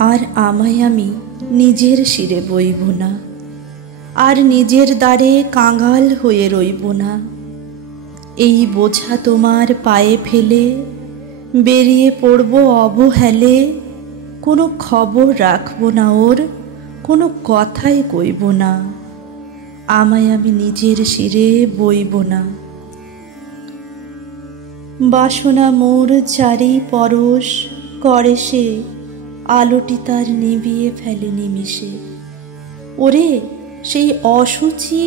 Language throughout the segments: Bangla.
আর আমায় আমি নিজের শিরে বইব না, আর নিজের দ্বারে কাঙাল হয়ে রইব না। এই বোঝা তোমার পায়ে ফেলে বেরিয়ে পড়ব অবহেলে, কোনো খবর রাখব না ওর, কোনো কথাই কইব না। আমায় আমি নিজের শিরে বইব না। বাসনা মোর চারি পরশ করে সে, আলোটি তার নিভিয়ে ফেলে নিমিষে। ওরে সেই অসুচি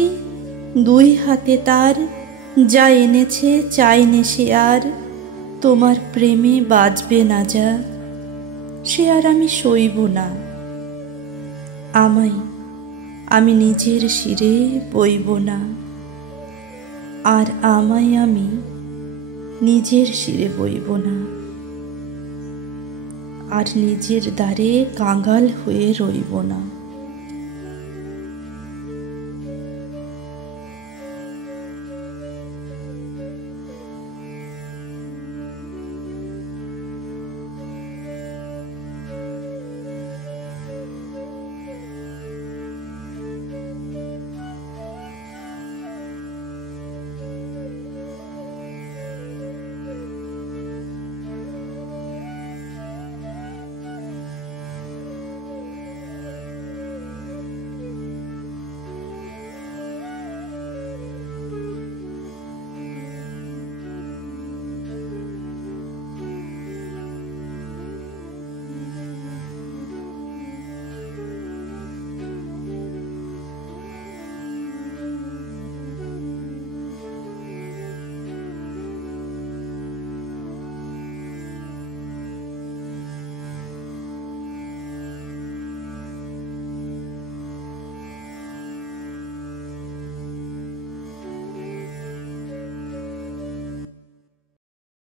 দুই হাতে তার, যা এনেছে চাইনে সে আর তোমার প্রেমে বাজবে না যা, সে আর আমি সইব না। আমায় আমি নিজের শিরে বইব না, আর আমায় আমি নিজের শিরে বইব না, আর নিজের দ্বারে কাঙাল হয়ে রইব না।